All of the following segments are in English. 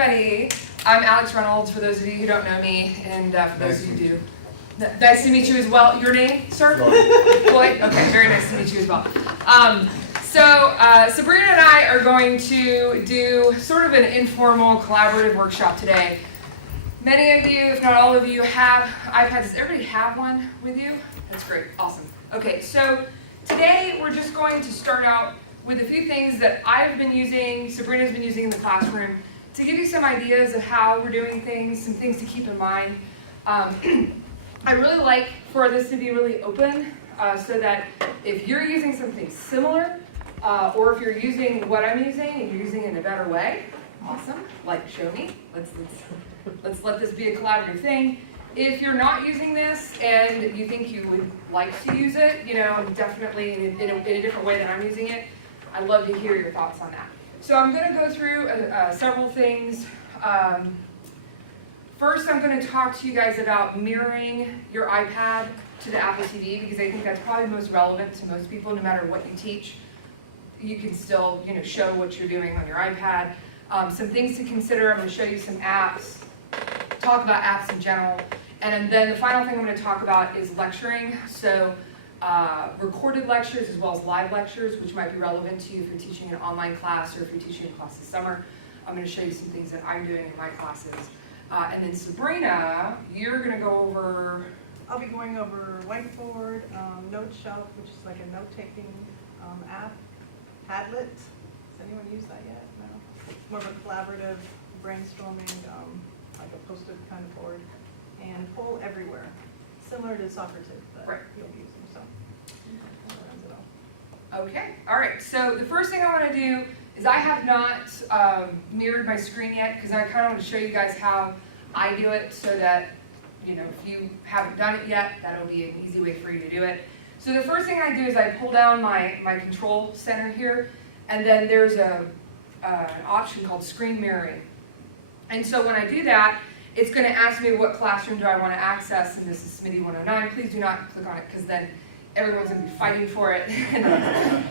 everybody. I'm Alex Reynolds, for those of you who don't know me, and for those of you who do. Nice to meet you as well. Your name, sir? Floyd? Okay, very nice to meet you as well. Sabrina and I are going to do sort of an informal, collaborative workshop today. Many of you, if not all of you, have iPads. Does everybody have one with you? That's great. Awesome. Okay, so today we're just going to start out with a few things that I've been using, Sabrina's been using in the classroom, to give you some ideas of how we're doing things, some things to keep in mind. I really like for this to be really open, so that if you're using something similar, or if you're using what I'm using and you're using it in a better way, awesome, like show me. Let's let this be a collaborative thing. If you're not using this and you think you would like to use it, you know, definitely in a different way than I'm using it, I'd love to hear your thoughts on that. So I'm going to go through several things. First, I'm going to talk to you guys about mirroring your iPad to the Apple TV, because I think that's probably most relevant to most people. No matter what you teach, you can still, you know, show what you're doing on your iPad. Some things to consider. I'm going to show you some apps, talk about apps in general, and then the final thing I'm going to talk about is lecturing. So recorded lectures as well as live lectures, which might be relevant to you if you're teaching an online class or if you're teaching a class this summer. I'm going to show you some things that I'm doing in my classes. And then Sabrina, you're going to go over... I'll be going over Whiteboard, Note Shelf, which is like a note-taking app, Padlet. Has anyone used that yet? No? It's more of a collaborative brainstorming, like a post-it kind of board. And Poll Everywhere, similar to Socrative that right. You'll be using. So that ends it all. Okay, all right. So the first thing I want to do is I have not mirrored my screen yet, because I kind of want to show you guys how I do it, so that, you know, if you haven't done it yet, that'll be an easy way for you to do it. So the first thing I do is I pull down my control center here, and then there's an option called screen mirroring. And so when I do that, it's going to ask me what classroom do I want to access, and this is SMIDI 109. Please do not click on it, because then everyone's going to be fighting for it, and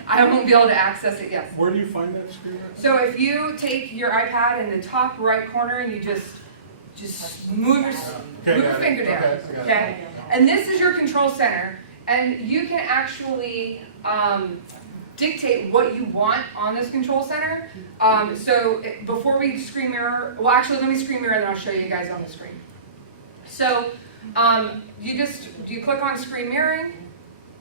I won't be able to access it yet. Where do you find that screen? So if you take your iPad in the top right corner and you just move your finger down, okay? And this is your control center, and you can actually dictate what you want on this control center. Before we screen mirror, well, actually, let me screen mirror, and then I'll show you guys on the screen. So you click on screen mirroring,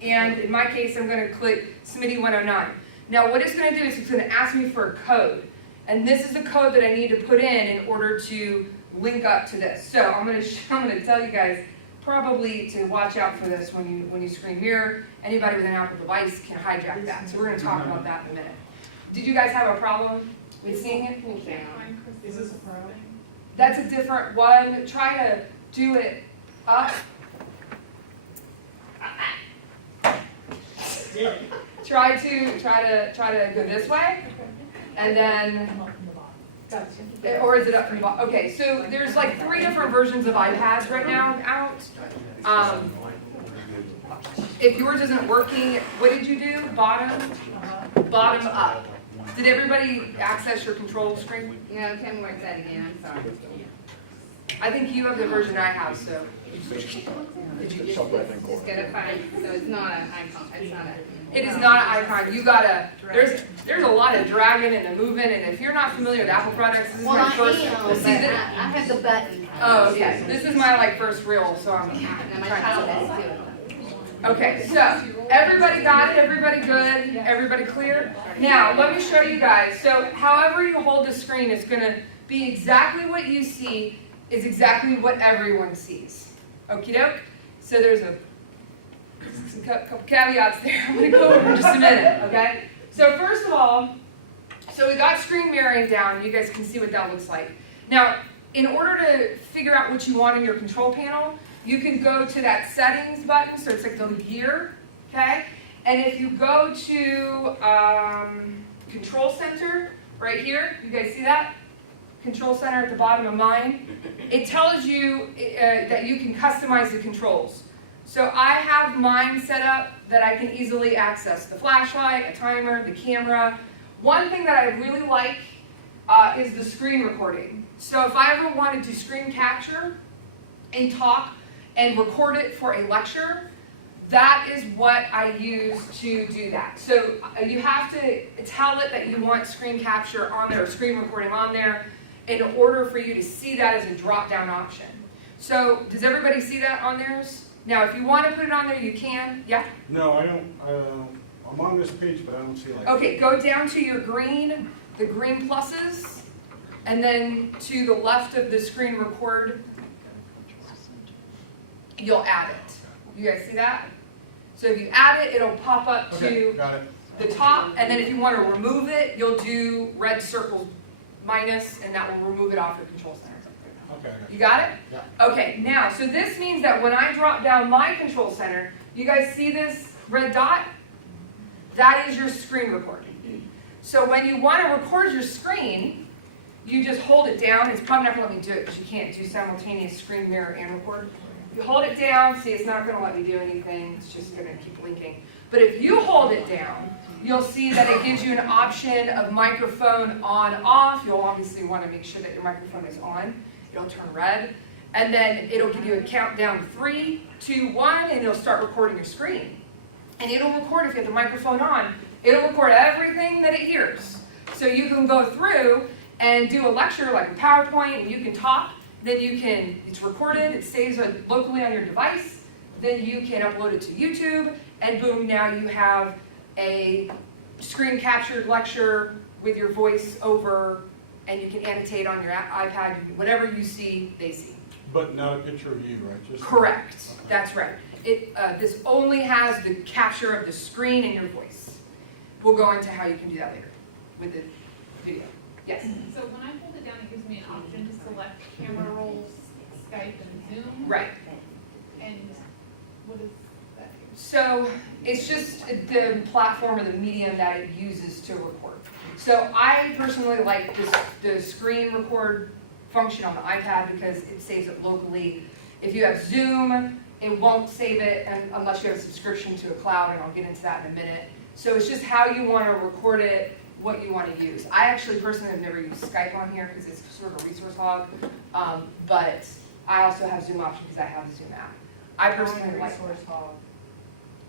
and in my case, I'm going to click SMIDI 109. Now, what it's going to do is it's going to ask me for a code, and this is the code that I need to put in order to link up to this. So I'm going to tell you guys probably to watch out for this when you screen mirror. Anybody with an Apple device can hijack that. So we're going to talk about that in a minute. Did you guys have a problem with seeing it? Is this a problem? That's a different one. Try to do it up. Try to go this way, and then, or is it up from the bottom? Okay, so there's like 3 different versions of iPads right now out. If yours isn't working, what did you do? Bottom up. Did everybody access your control screen? No, tell me where it's at again, I'm sorry. I think you have the version I have, so. Did you Just gotta find, so it's not an icon, it's not a... It is not an icon. You gotta, there's a lot of dragging and the movement, and if you're not familiar with Apple products, this is my first. I have the button. Oh, okay. This is my first reel, so I'm Now my trying child to. has to. Okay, so everybody got it? Everybody good? Everybody clear? Now, let me show you guys. So however you hold the screen, it's going to be exactly what you see is exactly what everyone sees. Okie doke? So there's a couple caveats there. I'm going to go over in just a minute, okay? So first of all, so we got screen mirroring down. You guys can see what that looks like. Now, in order to figure out what you want in your control panel, you can go to that settings button, so it's like the gear, okay? And if you go to control center right here, you guys see that? Control center at the bottom of mine. It tells you that you can customize the controls. So I have mine set up that I can easily access the flashlight, a timer, the camera. One thing that I really like is the screen recording. So if I ever wanted to screen capture and talk and record it for a lecture, that is what I use to do that. So you have to tell it that you want screen capture on there or screen recording on there in order for you to see that as a drop-down option. So does everybody see that on theirs? Now if you want to put it on there, you can. Yeah? No, I don't. I'm on this page, but I don't see like. Okay, go down to your green, the green pluses, and then to the left of the screen record, you'll add it. You guys see that? So if you add it, it'll pop up Okay, to got it. the top, and then if you want to remove it, you'll do red circle minus, and that will remove it off your control center. Okay, I got You got it? Yeah. Okay, now, so this means that when I drop down my control center, you guys see this red dot? That is your screen recording. So when you want to record your screen, you just hold it down. It's probably not going to let me do it because you can't do simultaneous screen mirror and record. You hold it down, see it's not going to let me do anything, it's just going to keep blinking. But if you hold it down, you'll see that it gives you an option of microphone on, off. You'll obviously want to make sure that your microphone is on. It'll turn red. And then it'll give you a countdown 3, 2, 1, and it'll start recording your screen. And it'll record, if you have the microphone on, it'll record everything that it hears. So you can go through and do a lecture like a PowerPoint, and you can talk. Then you can, it's recorded, it stays locally on your device. Then you can upload it to YouTube, and boom, now you have a screen captured lecture with your voice over, and you can annotate on your iPad, whatever you see, they see. But not a picture of you, right? Just Correct, Okay. that's right. This only has the capture of the screen and your voice. We'll go into how you can do that later with the video. Yes? So when I hold it down, it gives me an option to select camera rolls, Skype, and Zoom. Right. And what is that? So it's just the platform or the medium that it uses to record. So I personally like the screen record function on the iPad because it saves it locally. If you have Zoom, it won't save it unless you have a subscription to a cloud, and I'll get into that in a minute. So it's just how you want to record it, what you want to use. I actually personally have never used Skype on here because it's sort of a resource hog, but I also have Zoom option because I have the Zoom app. I personally like resource hog.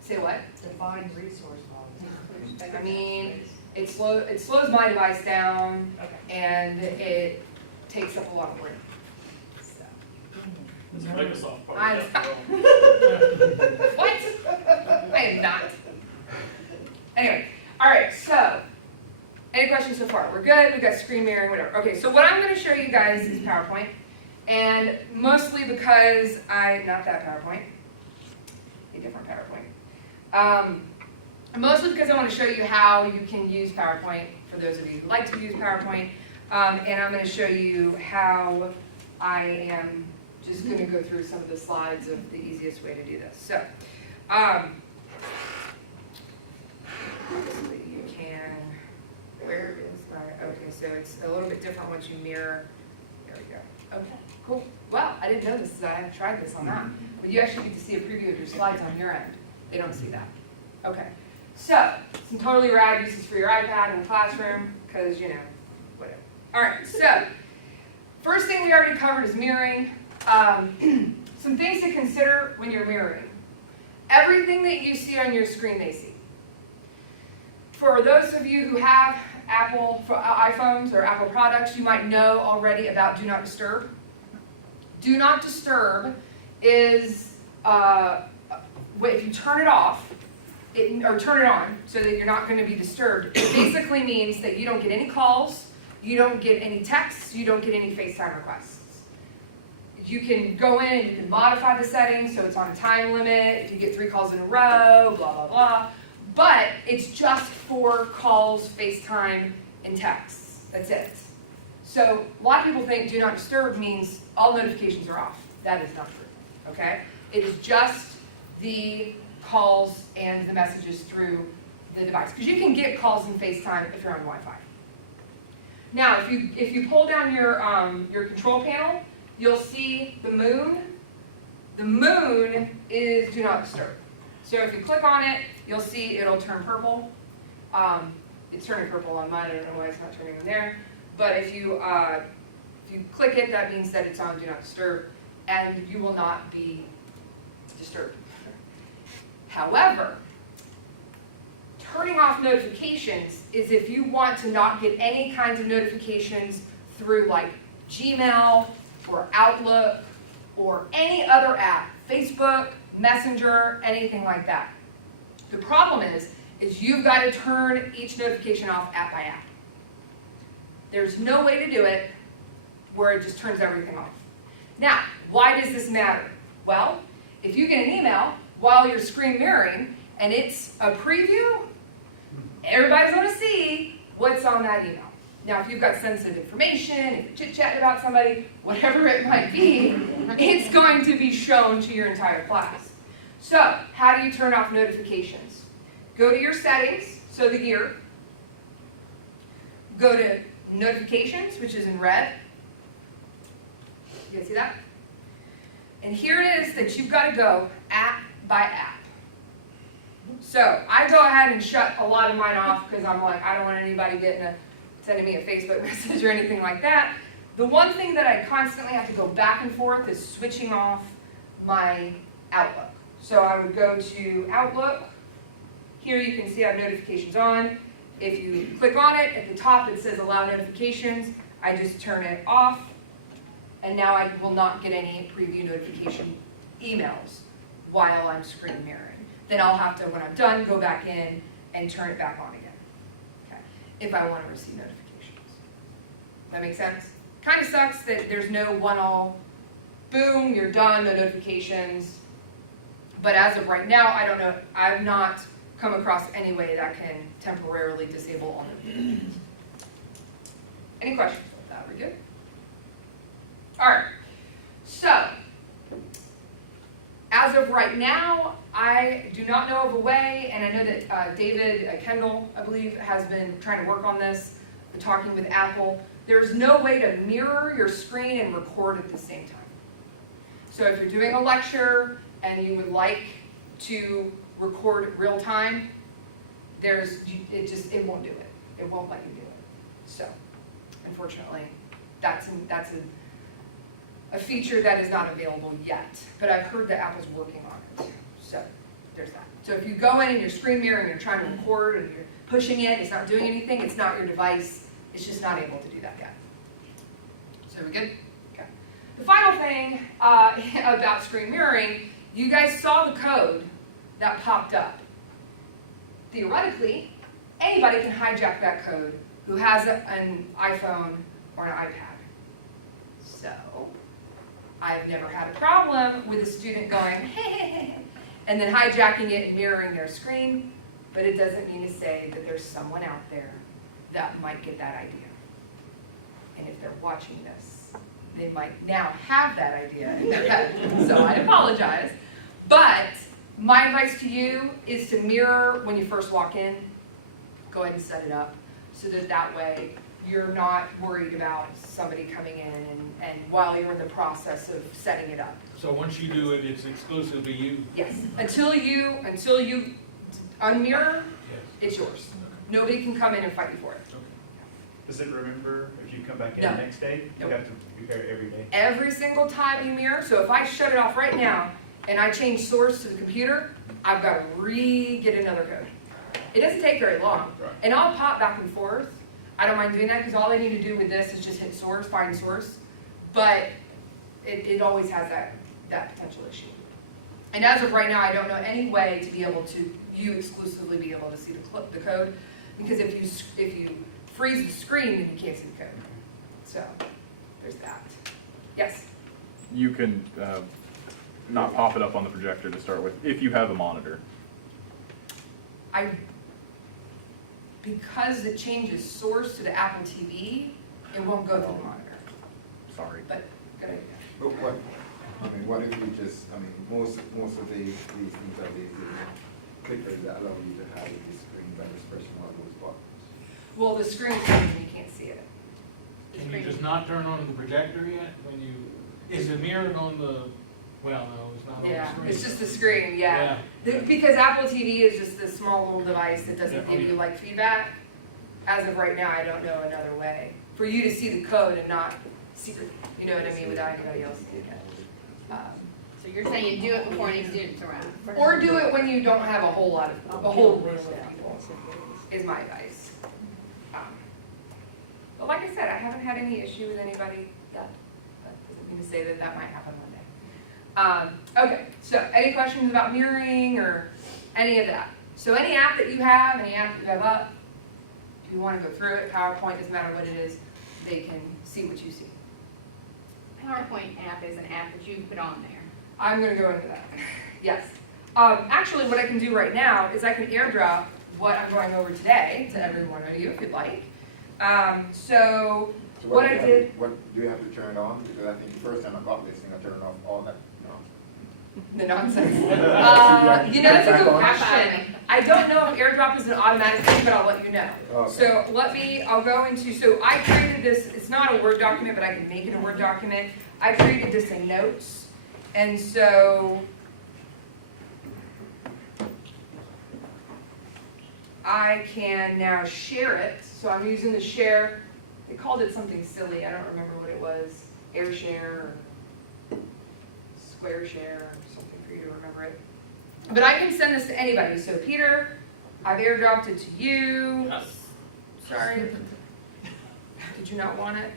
Say what? Define resource hog. I mean, it slows my device down, Okay. and it takes up a lot of room. So. It's a Microsoft part. I'm of that. What? I am not. Anyway, all right, so, any questions so far? We're good, we've got screen mirroring, whatever. Okay, so what I'm going to show you guys is PowerPoint, and mostly because not that PowerPoint, a different PowerPoint. Mostly because I want to show you how you can use PowerPoint, for those of you who like to use PowerPoint, and I'm going to show you how I am just going to go through some of the slides of the easiest way to do this. So, obviously you can, where is my, okay, so it's a little bit different once you mirror. There we go. Okay, cool. Well, I didn't know this, I haven't tried this on that. But you actually get to see a preview of your slides on your end. They don't see that. Okay, so some totally rad uses for your iPad in the classroom, because, you know, whatever. All right, so first thing we already covered is mirroring. Some things to consider when you're mirroring. Everything that you see on your screen, they see. For those of you who have iPhones or Apple products, you might know already about Do Not Disturb. Do Not Disturb is, if you turn it off, or turn it on so that you're not going to be disturbed, it basically means that you don't get any calls, you don't get any texts, you don't get any FaceTime requests. You can go in and you can modify the settings so it's on a time limit, if you get 3 calls in a row, blah, blah, blah. But it's just for calls, FaceTime, and texts. That's it. So a lot of people think Do Not Disturb means all notifications are off. That is not true, okay? It is just the calls and the messages through the device. Because you can get calls and FaceTime if you're on Wi-Fi. Now, if you pull down your control panel, you'll see the moon. The moon is Do Not Disturb. So if you click on it, you'll see it'll turn purple. It's turning purple on mine. I don't know why it's not turning on there. But if you click it, that means that it's on Do Not Disturb, and you will not be disturbed. However, turning off notifications is if you want to not get any kinds of notifications through like Gmail or Outlook or any other app, Facebook, Messenger, anything like that. The problem is you've got to turn each notification off app by app. There's no way to do it where it just turns everything off. Now, why does this matter? Well, if you get an email while you're screen mirroring and it's a preview, everybody's going to see what's on that email. Now, if you've got sensitive information, if you're chit-chatting about somebody, whatever it might be, it's going to be shown to your entire class. So, how do you turn off notifications? Go to your settings, so the gear. Go to notifications, which is in red. You guys see that? And here it is that you've got to go app by app. So I go ahead and shut a lot of mine off because I'm like, I don't want anybody sending me a Facebook message or anything like that. The one thing that I constantly have to go back and forth is switching off my Outlook. So I would go to Outlook. Here you can see I have notifications on. If you click on it, at the top it says allow notifications. I just turn it off. And now I will not get any preview notification emails while I'm screen mirroring. Then I'll have to, when I'm done, go back in and turn it back on again, okay, if I want to receive notifications. That make sense? Kind of sucks that there's no one-all, boom, you're done, no notifications. But as of right now, I don't know, I've not come across any way that can temporarily disable all notifications. Any questions about that? We good? All right, so as of right now, I do not know of a way, and I know that David Kendall, I believe, has been trying to work on this, talking with Apple. There's no way to mirror your screen and record at the same time. So if you're doing a lecture and you would like to record real time, it won't do it. It won't let you do it. So, unfortunately, that's a feature that is not available yet, but I've heard that Apple's working on it. So there's that. So if you go in and you're screen mirroring and you're trying to record and you're pushing it, it's not doing anything, it's not your device, it's just not able to do that yet. So we good? Okay. The final thing about screen mirroring, you guys saw the code that popped up. Theoretically, anybody can hijack that code who has an iPhone or an iPad. So I've never had a problem with a student going, hey, and then hijacking it and mirroring their screen, but it doesn't mean to say that there's someone out there that might get that idea. And if they're watching this, they might now have that idea in their head. So I apologize. But my advice to you is to mirror when you first walk in. Go ahead and set it up so that way you're not worried about somebody coming in and while you're in the process of setting it up. So once you do it, it's exclusively you? Yes. Until you unmirror, Yes. it's yours. Okay. Nobody can come in and fight you for it. Okay. Does it remember if you come back in No. the next day? Nope. You have to repair it every day? Every single time you mirror, so if I shut it off right now and I change source to the computer, I've got to get another code. It doesn't take very long. Right. And I'll pop back and forth. I don't mind doing that because all I need to do with this is just hit source, find source. But it always has that potential issue. And as of right now, I don't know any way to be able to, you exclusively be able to see the code. Because if you freeze the screen, then you can't see the code. So there's that. Yes? You can not pop it up on the projector to start with, if you have a monitor. Because it changes source to the Apple TV, it won't go through the monitor. Sorry. But good idea. But what if we just, most of these things are these clickers that allow you to have the screen by just pressing all those buttons. Well, the screen's green and you can't see it. The Can you screen- just not turn on the projector yet? Is it mirrored on the, well, no, it's not on the Yeah, screen. it's just the screen, yeah. Because Apple TV is just this small little device that doesn't give you like feedback. As of right now, I don't know another way for you to see the code and not secret, you know what I mean, without anybody else seeing it. So you're saying you do it before any students around? Or do it when you don't have a whole room of people, is my advice. But like I said, I haven't had any issue with anybody yet. That doesn't mean to say that that might happen one day. Okay, so any questions about mirroring or any of that? So any app that you have, any app that you have up, if you want to go through it, PowerPoint, doesn't matter what it is, they can see what you see. PowerPoint app is an app that you put on there. I'm going to go into that. Yes. Actually, what I can do right now is I can airdrop what I'm going over today to every one of you if you'd like. So what I did. What do you have to turn it on? Because I think the first time I got this thing, I turned off all that. The nonsense. You know, that's a good question. I don't know if airdrop is an automatic thing, but I'll let you know. Okay. So I'll go into, so I created this, it's not a Word document, but I can make it a Word document. I created this in Notes. And so I can now share it. So I'm using the share, they called it something silly, I don't remember what it was, air share or square share or something for you to remember it. But I can send this to anybody. So Peter, I've airdropped it to you. Yes. Sorry. Did you not want it?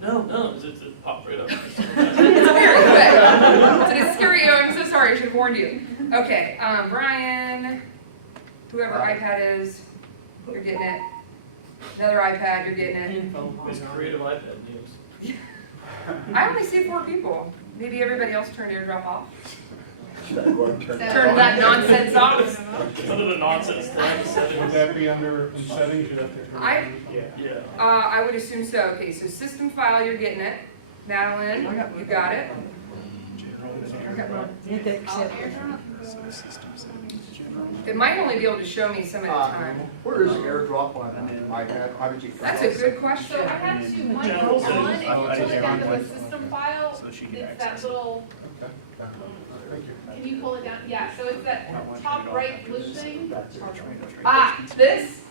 No, it popped right up. It's very quick. It's scary. Oh, I'm so sorry. I should have warned you. Okay, Brian, whoever iPad is, you're getting it. Another iPad, you're getting it. It's creative iPad names. I only see 4 people. Maybe everybody else turned airdrop off. Should I go and turn it Turn on? that nonsense off. Under the nonsense thing. Would that be under in settings, you'd have to turn it on? Yeah. I would assume so. Okay, so system file, you're getting it. Madeline, you got it. It might only be able to show me some at a time. Where is airdrop on iPad? How did you? That's a good question. So I had to mic Yeah, on, so if you I click did onto one. the system file, So she can it's that access it. little, Thank you. can you pull it down? Yeah, so it's that top right blue thing. This?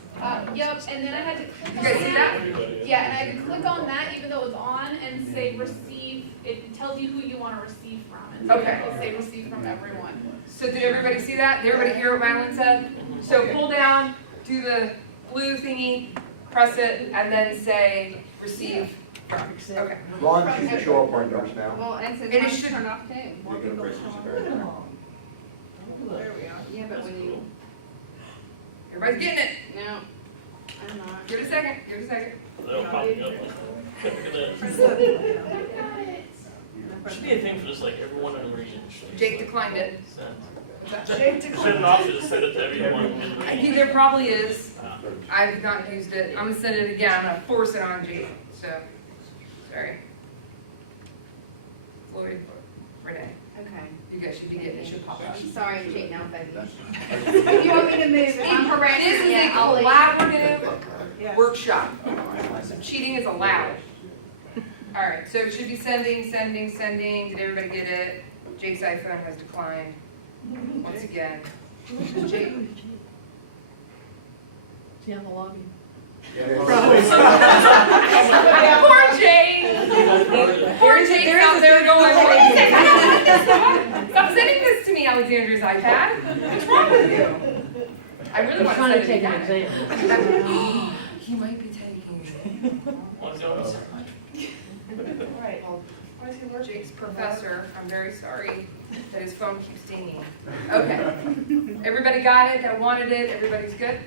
Yep, and then I had to click You on guys see that? Yeah, and I had to click on that even though it was on and say receive, it tells you who you want to receive from. And so Okay. it'll say receive from everyone. So did everybody see that? Did everybody hear what Madeline said? So pull down, do the blue thingy, press it, and then say receive from. Okay. Ron, should show up on yours now. Well, and since And it mine's should- turned off too. You're gonna press this button. There we are. Yeah, but when you, Everybody's getting it. no, I'm not. Give it a second. Give it a second. They'll pop me up. Look at that. Press it. Should be a thing for just like everyone in the region. Jake declined it. Should have an option to send it to everyone in the I region. think there probably is. Ah. I've not used it. I'm gonna send it again. I'm gonna force it on Jake. So, sorry. Floyd, Renee, Okay. you guys should be getting it. Should pop out. I'm sorry, I'm cheating out, baby. If you want me to move, if I'm harassing This is you, a I'll leave. collaborative Yes. workshop. So cheating is allowed. All right, so it should be sending. Did everybody get it? Jake's iPhone has declined. Once again. Jake. Yeah, the lobby. Poor Jake. Poor Jake's out there going, wait a second, I don't want this stuff. Stop sending this to me, Alexandra's iPad. What's wrong with you? I really want to Trying send to it take an again. exam. He might be taking it. What's going on? Right, well, Jake's professor, I'm very sorry that his phone keeps dinging. Okay, everybody got it, that wanted it, everybody's good?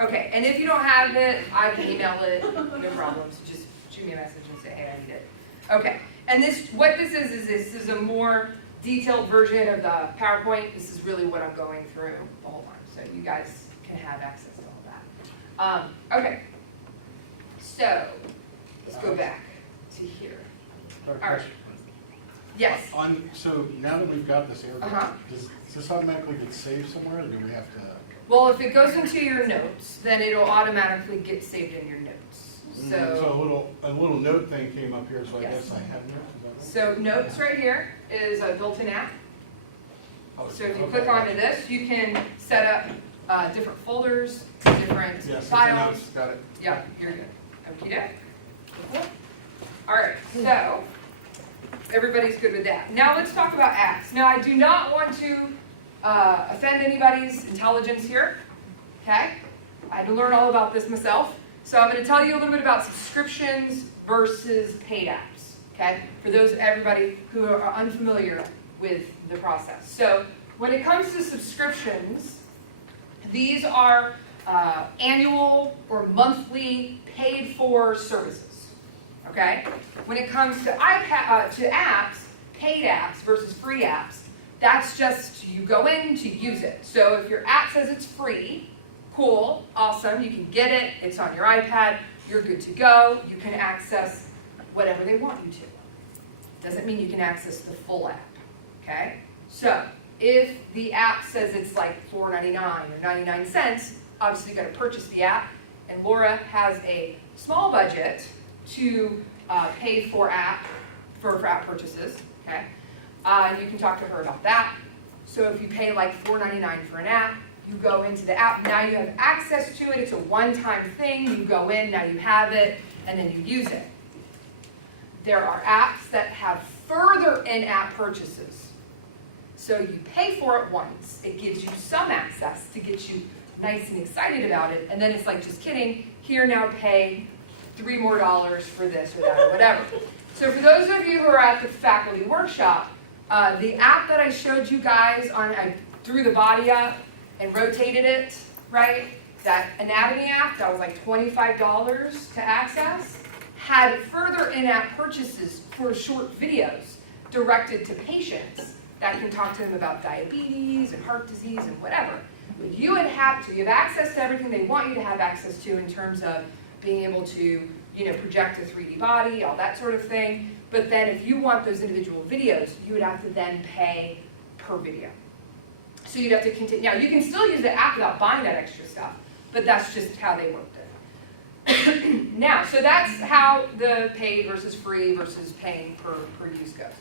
Okay, and if you don't have it, I can email it, no problem, so just shoot me a message and say, hey, I need it. Okay, and what this is a more detailed version of the PowerPoint. This is really what I'm going through the whole time, so you guys can have access to all that. Okay, so, let's go back to here. All right. Yes. So now that we've got this Uh-huh. airdrop, does this automatically get saved somewhere, or do we have to? Well, if it goes into your notes, then it'll automatically get saved in your notes. So So, a little note thing came up here, so I Yes. guess I have notes. Is that so notes right here is a built-in app. right? So if you Okay. click onto this, you can set up different folders, different Yes, files. notes, got it. Yeah, you're good. Okey-doke. All right, so everybody's good with that. Now let's talk about apps. Now I do not want to offend anybody's intelligence here, okay? I had to learn all about this myself. So I'm going to tell you a little bit about subscriptions versus paid apps, okay? For everybody who are unfamiliar with the process. So when it comes to subscriptions, these are annual or monthly paid for services. Okay? When it comes to apps, paid apps versus free apps, that's just you go in to use it. So if your app says it's free, cool, awesome, you can get it, it's on your iPad, you're good to go, you can access whatever they want you to. Doesn't mean you can access the full app. Okay? So if the app says it's like $4.99 or 99 cents, obviously you've got to purchase the app, and Laura has a small budget to pay for app purchases, okay? And you can talk to her about that. So if you pay like $4.99 for an app, you go into the app, now you have access to it, it's a one-time thing, you go in, now you have it, and then you use it. There are apps that have further in-app purchases. So you pay for it once, it gives you some access to get you nice and excited about it, and then it's like, just kidding, here now pay $3 more for this or that or whatever. So for those of you who are at the faculty workshop, the app that I showed you guys on, I threw the body up and rotated it, right? That anatomy app that was like $25 to access had further in-app purchases for short videos directed to patients that can talk to them about diabetes and heart disease and whatever. But you would have have access to everything they want you to have access to in terms of being able to, project a 3D body, all that sort of thing. But then if you want those individual videos, you would have to then pay per video. So you'd have to continue. Now, you can still use the app without buying that extra stuff, but that's just how they worked it. Now, so that's how the paid versus free versus paying per use goes.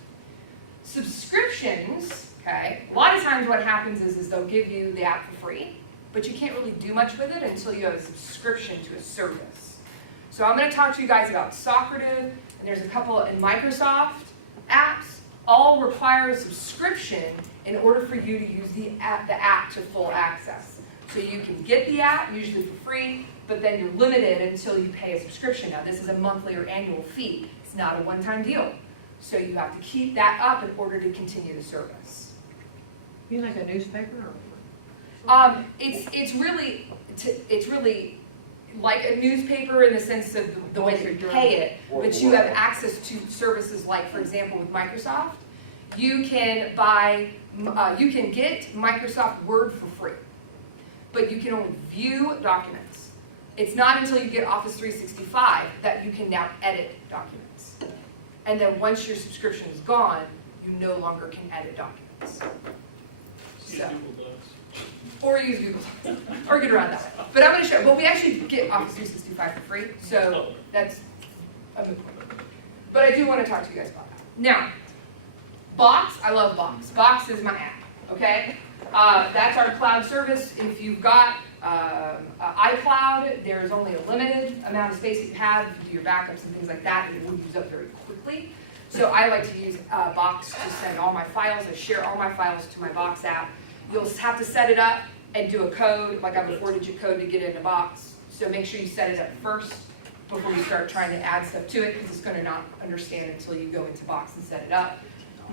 Subscriptions, okay, a lot of times what happens is they'll give you the app for free, but you can't really do much with it until you have a subscription to a service. So I'm going to talk to you guys about Socrative, and there's a couple in Microsoft apps, all require a subscription in order for you to use the app to full access. So you can get the app, usually for free, but then you're limited until you pay a subscription. Now this is a monthly or annual fee. It's not a one-time deal. So you have to keep that up in order to continue the service. You mean like a newspaper or? It's really like a newspaper in the sense of the way that you pay it, but you have access to services like, for example, with Microsoft, you can get Microsoft Word for free, but you can only view documents. It's not until you get Office 365 that you can now edit documents. And then once your subscription is gone, you no longer can edit documents. So. Or use Google, or get around that way. But I'm going to show, but we actually get Office 365 for free, so that's a moot point. But I do want to talk to you guys about that. Now, Box, I love Box. Box is my app, okay? That's our cloud service. If you've got iCloud, there's only a limited amount of space that you have. If you do your backups and things like that, it will use up very quickly. So I like to use Box to send all my files. I share all my files to my Box app. You'll have to set it up and do a code, like I have a 4-digit code to get into Box. So make sure you set it up first before you start trying to add stuff to it, because it's going to not understand until you go into Box and set it up.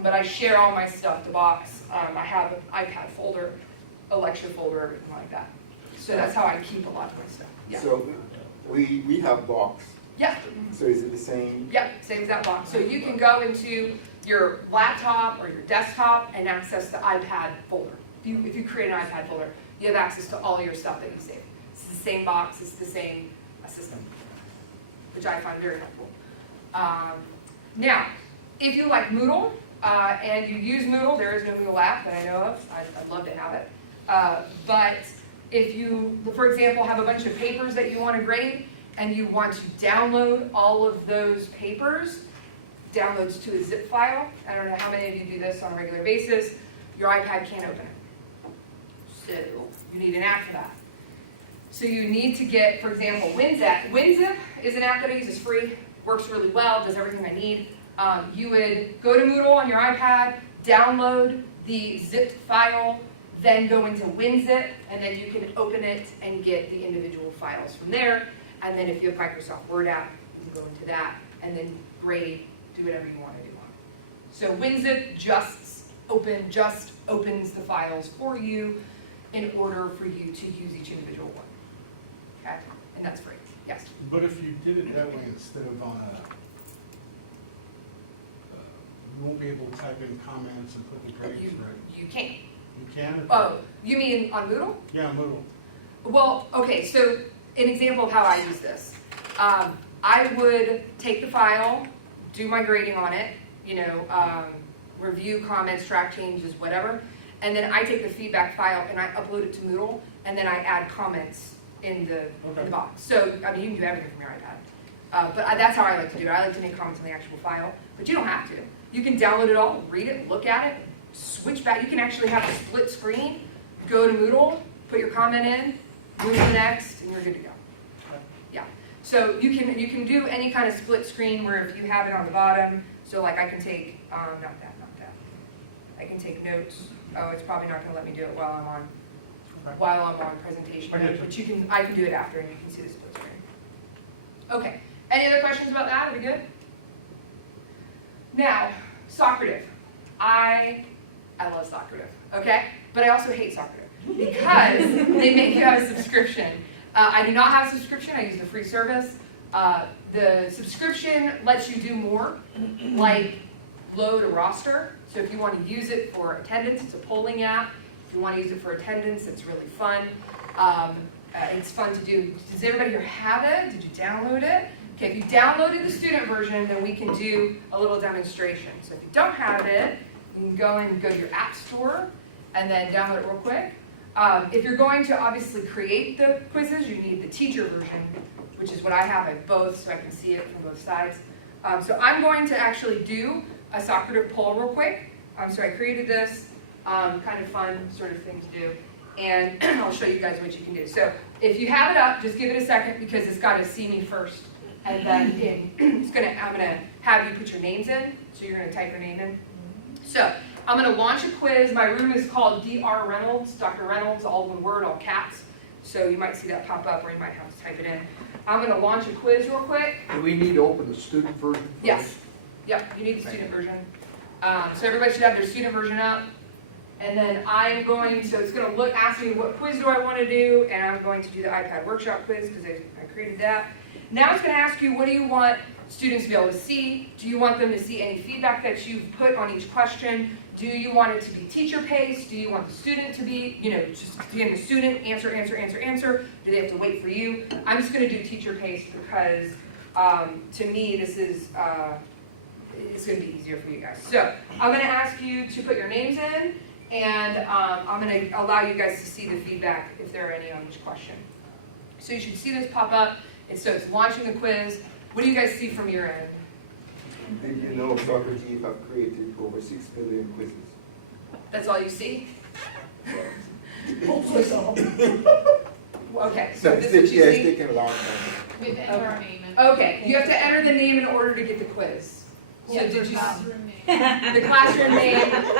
But I share all my stuff to Box. I have an iPad folder, a lecture folder, everything like that. So that's how I keep a lot of my stuff. Yeah. So we have Box. Yeah. So is it the same? Yep, same as that Box. So you can go into your laptop or your desktop and access the iPad folder. If you create an iPad folder, you have access to all your stuff that you save. It's the same box, it's the same system, which I find very helpful. Now, if you like Moodle and you use Moodle, there is no Moodle app that I know of. I'd love to have it. But if you, for example, have a bunch of papers that you want to grade and you want to download all of those papers, downloads to a zip file. I don't know how many of you do this on a regular basis. Your iPad can't open it. So you need an app for that. So you need to get, for example, WinZip. WinZip is an app that I use. It's free. works really well, does everything I need. You would go to Moodle on your iPad, download the zipped file, then go into WinZip, and then you can open it and get the individual files from there. And then if you have Microsoft Word app, you can go into that, and then grade, do whatever you want to do on it. So WinZip just opens the files for you in order for you to use each individual one. Okay, and that's free. Yes. But if you did it that way instead of on a, you won't be able to type in comments and put the grades right. You can't. You can? Oh, you mean on Moodle? Yeah, Moodle. Well, okay, so an example of how I use this. I would take the file, do my grading on it, you know, review, comments, track changes, whatever, and then I take the feedback file and I upload it to Moodle, and then I add comments in the box. So, I mean, you can do everything from your iPad. But that's how I like to do it. I like to make comments on the actual file, but you don't have to. You can download it all, read it, look at it, switch back. You can actually have a split screen, go to Moodle, put your comment in, move to the next, and you're good to go. Yeah. So you can do any kind of split screen where if you have it on the bottom, so like I can take, not that. I can take notes. Oh, it's probably not gonna let me do it while I'm on presentation mode, but I can do it after and you can see the split screen. Okay. Any other questions about that? Are we good? Now, Socrative. I love Socrative, okay? But I also hate Socrative because they make you have a subscription. I do not have a subscription. I use the free service. The subscription lets you do more, like load a roster. So if you want to use it for attendance, it's a polling app. If you want to use it for attendance, it's really fun. It's fun to do. Does everybody here have it? Did you download it? Okay, if you downloaded the student version, then we can do a little demonstration. So if you don't have it, you can go to your app store and then download it real quick. If you're going to obviously create the quizzes, you need the teacher version, which is what I have at both, so I can see it from both sides. So I'm going to actually do a Socrative poll real quick. So I created this, kind of fun sort of thing to do, and I'll show you guys what you can do. So if you have it up, just give it a second because it's got to see me first, and then I'm gonna have you put your names in. So you're gonna type your name in. So I'm gonna launch a quiz. My room is called Dr. Reynolds, Dr. Reynolds, all one word, all caps. So you might see that pop up, or you might have to type it in. I'm gonna launch a quiz real quick. Do we need to open the student version? Yes. Yep, you need the student version. So everybody should have their student version up. And then I'm going to, it's going to ask me what quiz do I want to do, and I'm going to do the iPad workshop quiz because I created that. Now it's going to ask you, what do you want students to be able to see? Do you want them to see any feedback that you've put on each question? Do you want it to be teacher-paced? Do you want the student to be, just getting the student, answer? Do they have to wait for you? I'm just going to do teacher-paced because to me this is, it's going to be easier for you guys. So I'm going to ask you to put your names in, and I'm going to allow you guys to see the feedback if there are any on each question. So you should see this pop up. So it's launching the quiz. What do you guys see from your end? Did you know Socrative have created over 6 billion quizzes? That's all you see? Okay, so this is what you it's see? taken a long time. We have to enter our name in. Okay, you have to enter the name in order to get the quiz. So Yeah, did you, classroom name. the classroom name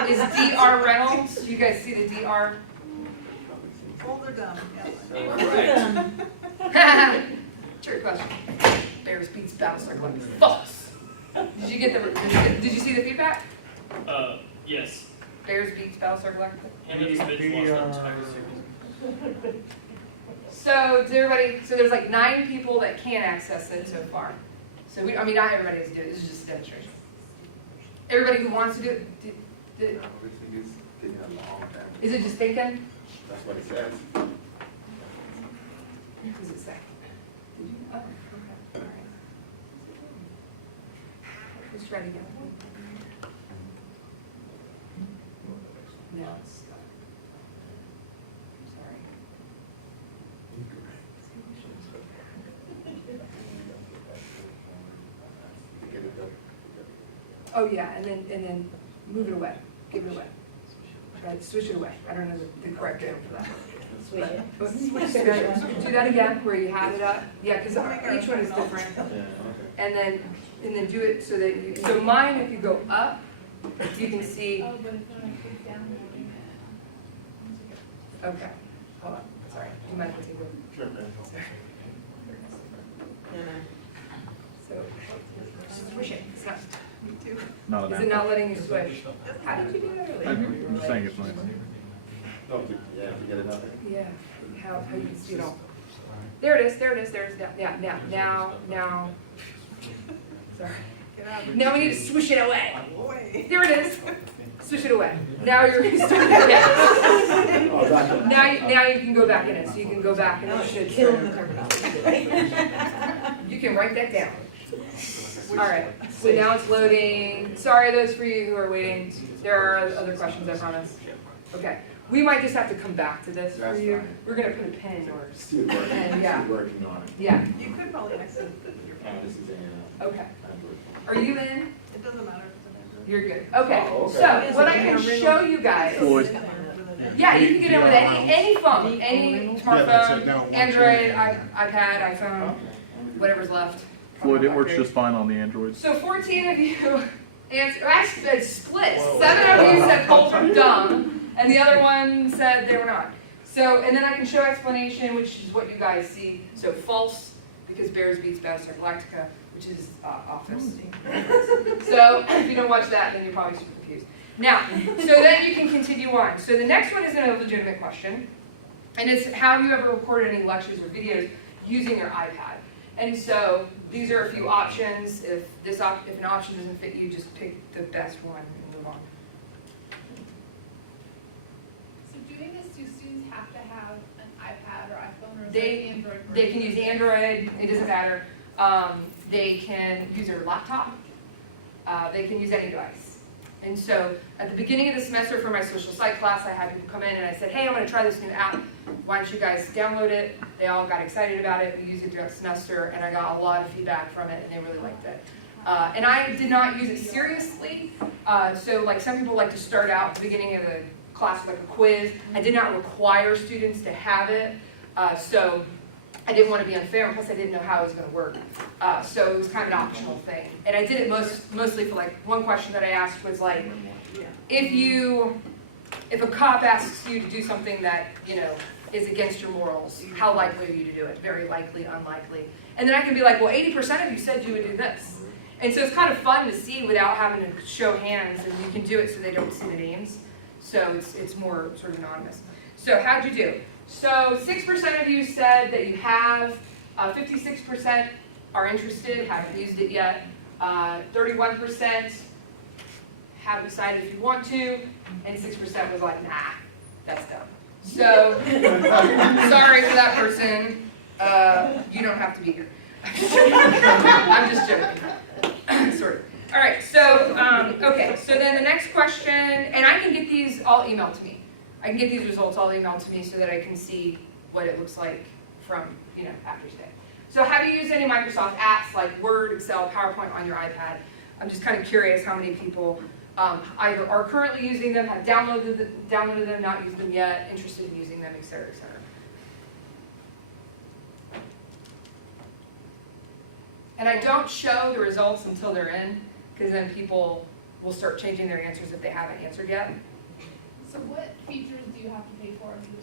is Dr. Reynolds. Do you guys see the Dr.? Older dumb, yes. Right. Trick question. Bears beats Battlestar Galactica. False. Did you get the? Did you see the feedback? Yes. Bears beats Battlestar Galactica. Him and Spitz lost the entire series. So does everybody? So there's like 9 people that can access it so far. So not everybody has to do it. This is just a demonstration. Everybody who wants to do it. Everything is taking a long time. Is it just thinking? That's what it says. What does it say? Did you? Oh, okay. All right. Let's try it again. No. Sorry. Oh yeah, and then move it away. Give it away. Right, switch it away. I don't know the correct term for that. But do that again where you had it up. Yeah, because each one is different. and then do it so that you, so mine, if you go up, you can see, Oh, but it's not actually downloading it. okay, hold on, sorry, you might have to take it. Sure, man. So, swish it, it's not, Not an is it app. not letting you switch? How did you do that earlier? I'm just saying it's nice. No, yeah, if you get another. Yeah, how you can see it all. There it is, there's, yeah, now. Sorry. Get out of it. Now we need to swish it away. Away. There it is. Swish it away. Now you're starting again. Oh, gotcha. Now you can go back in it, so you can go back and it should. Kill the terminology. You can write that down. All right, so now it's loading. Sorry, those for you who are waiting. There are other questions, I promise. Okay, we might just have to come back to this for That's you. fine. We're gonna put a pen or, Still working, Yeah. still working on it. yeah, You could probably exit your phone. This is a, okay. Android. Are you in? It doesn't matter if it's an Android. You're good. Okay, Oh, okay. so what I can show you guys. Floyd. Yeah, you can get in with any phone, any Yeah, that's it. smartphone, Now, once Android, you're in. iPad, iPhone, whatever's left. Floyd, it works just fine on the Androids. So 14 of you answered, actually it's split. 7 of you said polls were dumb, and the other one said they were not. So, and then I can show explanation, which is what you guys see. So false, because Bears beats Battlestar Galactica, which is Office. So if you don't watch that, then you're probably super confused. Now, so then you can continue on. So the next one is a legitimate question, and it's have you ever recorded any lectures or videos using your iPad? And so these are a few options. If an option doesn't fit you, just pick the best one and move on. So doing this, do students have to have an iPad or iPhone or is They- it Android? They can use Android, it doesn't matter. They can use their laptop. They can use any device. And so at the beginning of the semester for my social psych class, I had people come in and I said, hey, I'm going to try this new app. Why don't you guys download it? They all got excited about it. We used it throughout the semester, and I got a lot of feedback from it, and they really liked it. And I did not use it seriously. So like some people like to start out at the beginning of the class with like a quiz. I did not require students to have it. So I didn't want to be unfair, and plus I didn't know how it was going to work. So it was kind of an optional thing. And I did it mostly for like, one question that I asked was like, if a cop asks you to do something that, is against your morals, how likely are you to do it? Very likely, unlikely. And then I can be like, well, 80% of you said you would do this. And so it's kind of fun to see without having to show hands, and you can do it so they don't see the names. So it's more sort of anonymous. So how'd you do? So 6% of you said that you have, 56% are interested, haven't used it yet, 31% have decided if you want to, and 6% was like, nah, that's dumb. So, sorry for that person, you don't have to be here. I'm just joking, sort of. All right, so, okay, so then the next question, and I can get these all emailed to me. I can get these results all emailed to me so that I can see what it looks like from, after today. So have you used any Microsoft apps like Word, Excel, PowerPoint on your iPad? I'm just kind of curious how many people either are currently using them, have downloaded them, not used them yet, interested in using them, et cetera, et cetera. And I don't show the results until they're in, because then people will start changing their answers if they haven't answered yet. So what features do you have to pay for as a teacher?